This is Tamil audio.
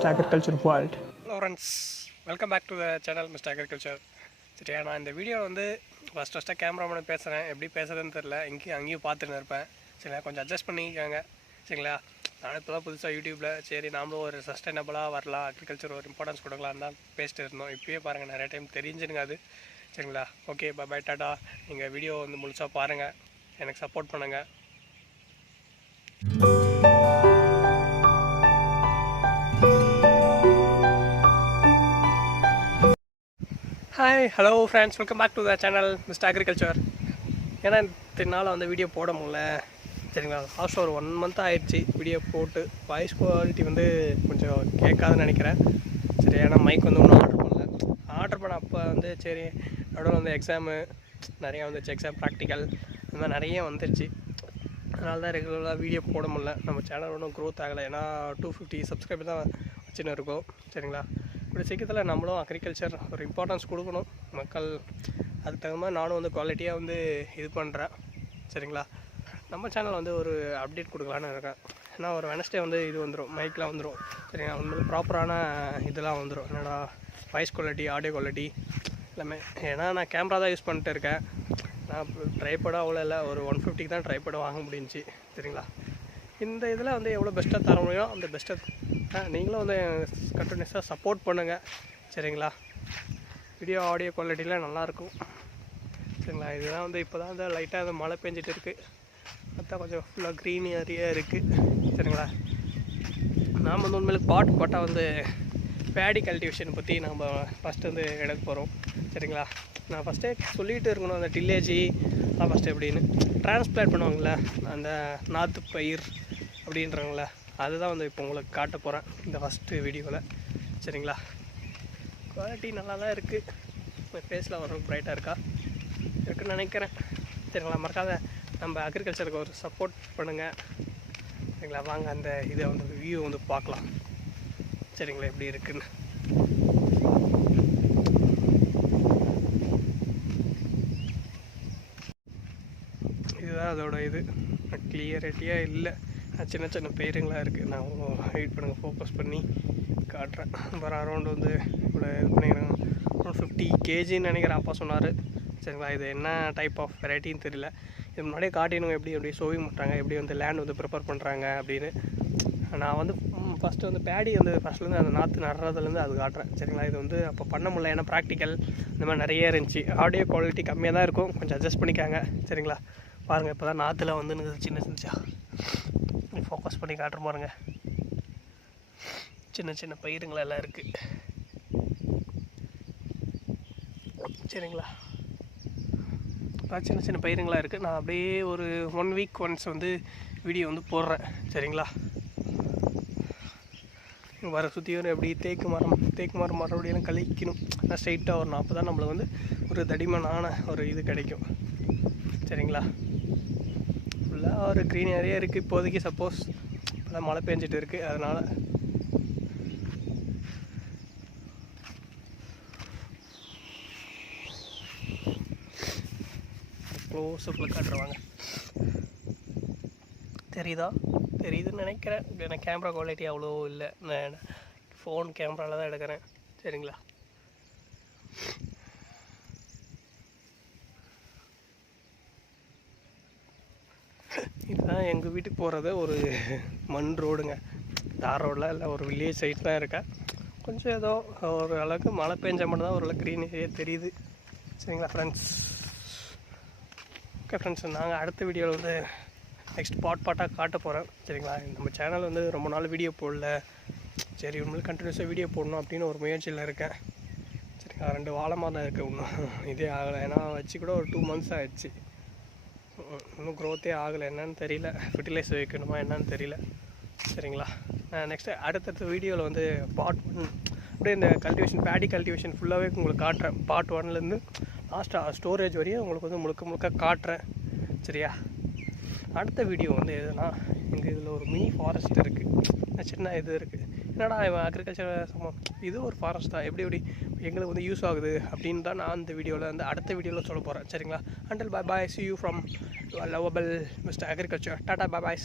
Mr. Agriculture world. Hello friends, welcome back to the channel Mr. Agriculture. சரியா, நான் இந்த வீடியோ வந்து ஃபஸ்ட்டாக கேமராமேன் பேசுகிறேன். எப்படி பேசுகிறதுன்னு தெரில, அங்கேயும் பார்த்துன்னு இருப்பேன். சரிங்களா, கொஞ்சம் அட்ஜஸ்ட் பண்ணிக்கோங்க. சரிங்களா, நான் இப்போ தான் புதுசாக யூடியூப்பில் சரி நாமளும் ஒரு சஸ்டைனபிளாக வரலாம், அக்ரிகல்ச்சர் ஒரு இம்பார்ட்டன்ஸ் கொடுக்கலான்னு தான் பேசிட்டு இருந்தோம். இப்போயே பாருங்கள், நிறைய டைம் தெரிஞ்சுனுங்க அது. சரிங்களா, ஓகே பை டாட்டா. நீங்கள் வீடியோ வந்து முழுசாக பாருங்கள், எனக்கு சப்போர்ட் பண்ணுங்கள். Hi hello friends, welcome back to the channel mister agriculture. ஏன்னா இத்தனால வந்து வீடியோ போட முடியல. சரிங்களா, லாஸ்ட் ஒரு 1 month ஆயிடுச்சு வீடியோ போட்டு. வாய்ஸ் குவாலிட்டி வந்து கொஞ்சம் கேட்காதுன்னு நினைக்கிறேன். சரி, ஏன்னா மைக் வந்து ஒன்றும் ஆர்டர் பண்ண அப்போ வந்து சரி நடுவில் வந்து எக்ஸாமு நிறையா வந்துச்சு, எக்ஸாம் ப்ராக்டிக்கல் இந்த மாதிரி நிறைய வந்துருச்சு. அதனால தான் ரெகுலராக வீடியோ போட முடியல. நம்ம சேனல் ஒன்றும் க்ரோத் ஆகலை, ஏன்னா 250 சப்ஸ்கிரைபர் தான் வச்சுன்னு இருக்கோம். சரிங்களா, இப்படி சீக்கிரத்தில் நம்மளும் அக்ரிகல்ச்சர் ஒரு இம்பார்ட்டன்ஸ் கொடுக்கணும் மக்கள். அதுக்கு தகுந்த மாதிரி நானும் வந்து குவாலிட்டியாக வந்து இது பண்ணுறேன். சரிங்களா, நம்ம சேனல் வந்து ஒரு அப்டேட் கொடுக்கலான்னு இருக்கேன். ஏன்னா ஒரு வெனஸ்டே வந்து இது வந்துடும், மைக்கெலாம் வந்துடும். சரிங்களா, உண்மையிலே ப்ராப்பரான இதெல்லாம் வந்துடும். என்னடா வாய்ஸ் குவாலிட்டி, ஆடியோ குவாலிட்டி எல்லாமே. ஏன்னா நான் கேமரா தான் யூஸ் பண்ணிட்டு இருக்கேன். நான் ட்ரைபேடும் அவ்வளோ இல்லை, ஒரு 150க்கு தான் ட்ரைபேடும் வாங்க முடிஞ்சிச்சு. சரிங்களா, இந்த இதில் வந்து எவ்வளோ பெஸ்ட்டாக தர முடியும் அந்த பெஸ்ட்டாக நீங்களும் வந்து கண்டினியூஸாக சப்போர்ட் பண்ணுங்கள். சரிங்களா, வீடியோ ஆடியோ குவாலிட்டிலாம் நல்லாயிருக்கும். சரிங்களா, இதுதான் வந்து இப்போ தான் வந்து லைட்டாக வந்து மழை பெஞ்சிட்டு இருக்குது. பார்த்தா கொஞ்சம் ஃபுல்லாக க்ரீன் ஏரியாக இருக்குது. சரிங்களா, நாம் வந்து உண்மையிலே பாட்டாக வந்து பேடி கல்டிவேஷன் பற்றி நம்ம ஃபஸ்ட்டு வந்து எடுக்க போகிறோம். சரிங்களா, நான் ஃபஸ்ட்டே சொல்லிகிட்டு இருக்கணும் அந்த டில்லேஜி தான் ஃபஸ்ட்டு எப்படின்னு ட்ரான்ஸ்பிளான்ட் பண்ணுவாங்களே அந்த நாற்று பயிர் அப்படின்றவங்கள, அதுதான் வந்து இப்போ உங்களுக்கு காட்ட போகிறேன் இந்த ஃபஸ்ட்டு வீடியோவில். சரிங்களா, குவாலிட்டி நல்லா தான் இருக்குது. இப்போ ஃபேஸில் ஒரு ப்ரைட்டாக இருக்குன்னு நினைக்கிறேன். சரிங்களா, மறக்காத நம்ம அக்ரிகல்ச்சருக்கு ஒரு சப்போர்ட் பண்ணுங்கள். சரிங்களா, வாங்க அந்த இதை வந்து வியூ வந்து பார்க்கலாம். சரிங்களா, எப்படி இருக்குன்னு. இதுதான் அதோட இது. கிளியரிட்டியாக இல்லை, சின்ன சின்ன பயிருங்களாக இருக்குது. நான் வெயிட் பண்ணுங்கள், ஃபோக்கஸ் பண்ணி காட்டுறேன். வர அரௌண்ட் வந்து இவ்வளோ இது பண்ணிக்கிறேன், 150 kgன்னு நினைக்கிறேன் அப்பா சொன்னார். சரிங்களா, இது என்ன டைப் ஆஃப் வெரைட்டின்னு தெரியல. இது முன்னாடியே காட்டினுங்க எப்படி சோவிங் பண்ணுறாங்க, எப்படி வந்து லேண்ட் வந்து ப்ரிப்பேர் பண்ணுறாங்க அப்படின்னு. நான் வந்து ஃபஸ்ட்டு வந்து பேடி வந்து ஃபஸ்ட்லேருந்து அந்த நாற்று நடுறதுலேருந்து அது காட்டுறேன். சரிங்களா, இது வந்து அப்போ பண்ண முடியல, ஏன்னா ப்ராக்டிக்கல் இந்த மாதிரி நிறைய இருந்துச்சு. ஆடியோ குவாலிட்டி கம்மியாக தான் இருக்கும், கொஞ்சம் அட்ஜஸ்ட் பண்ணிக்காங்க. சரிங்களா, பாருங்கள் இப்போ தான் நாற்றுல வந்து சின்ன ஃபோக்கஸ் பண்ணி காட்டுற பாருங்க, சின்ன பயிருங்களெல்லாம் இருக்குது. சரிங்களா, சின்ன பயிருங்களாக இருக்குது. நான் அப்படியே ஒரு 1 week ஒன்ஸ் வந்து வீடியோ வந்து போடுறேன். சரிங்களா, வர சுற்றி வரும் எப்படி தேக்கு மரம் மறுபடியும் கழிக்கணும். நான் ஸ்ட்ரைட்டாக வரணும், அப்போ தான் நம்மளுக்கு வந்து ஒரு தடிமனான ஒரு இது கிடைக்கும். சரிங்களா, ஃபுல்லாக ஒரு க்ரீன் ஏரியா இருக்குது இப்போதைக்கு. சப்போஸ் இப்போதான் மழை பெஞ்சிட்டு இருக்குது, அதனால் க்ளோஸ்அப்பில் காட்டுருவாங்க. தெரியுதுன்னு நினைக்கிறேன். எனக்கு கேமரா குவாலிட்டி அவ்வளோ இல்லை, நான் ஃபோன் கேமராவில் தான் எடுக்கிறேன். சரிங்களா, இதுதான் எங்கள் வீட்டுக்கு போகிறது ஒரு மண் ரோடுங்க, தார் ரோடில் இல்லை, ஒரு வில்லேஜ் சைட் தான் இருக்கேன். கொஞ்சம் ஏதோ ஒரு அளவுக்கு மழை பெஞ்ச மட்டும் தான் ஒரு க்ரீன் ஏரியா தெரியுது. சரிங்களா ஃப்ரெண்ட்ஸ், ஓகே ஃப்ரெண்ட்ஸ், நாங்கள் அடுத்த வீடியோவில் வந்து நெக்ஸ்ட் பாட்டாக காட்ட போகிறேன். சரிங்களா, நம்ம சேனல் வந்து ரொம்ப நாள் வீடியோ போடல. சரி, உண்மையிலே கண்டினியூஸாக வீடியோ போடணும் அப்படின்னு ஒரு முயற்சியில் இருக்கேன். சரிங்களா, 2 வாரமாக தான் இருக்குது, இன்னும் இதே ஆகலை. ஏன்னா வச்சு கூட ஒரு 2 months ஆகிடுச்சு, இன்னும் க்ரோத்தே ஆகலை. என்னன்னு தெரியல, ஃபெர்டிலைஸ் வைக்கணுமா என்னன்னு தெரியல. சரிங்களா, நெக்ஸ்ட்டு அடுத்தடுத்த வீடியோவில் வந்து பார்ட் 1 அப்படியே இந்த பேடி கல்டிவேஷன் ஃபுல்லாகவே உங்களுக்கு காட்டுறேன். பார்ட் 1லேருந்து லாஸ்ட்டாக ஸ்டோரேஜ் வரையும் உங்களுக்கு வந்து முழுக்க காட்டுறேன். சரியா, அடுத்த வீடியோ வந்து எதுனா எங்கள் இதில் ஒரு மினி ஃபாரஸ்ட் இருக்குது, சின்ன இது இருக்குது. என்னடா இவன் அக்ரிகல்ச்சர் இது ஒரு ஃபாரஸ்ட் தான், எப்படி எங்களுக்கு வந்து யூஸ் ஆகுது அப்படின்னு தான் நான் அந்த வீடியோவில் வந்து அடுத்த வீடியோவில் சொல்ல போகிறேன். சரிங்களா, until bye see you from your lovable Mr. Agriculture. Tata, bye.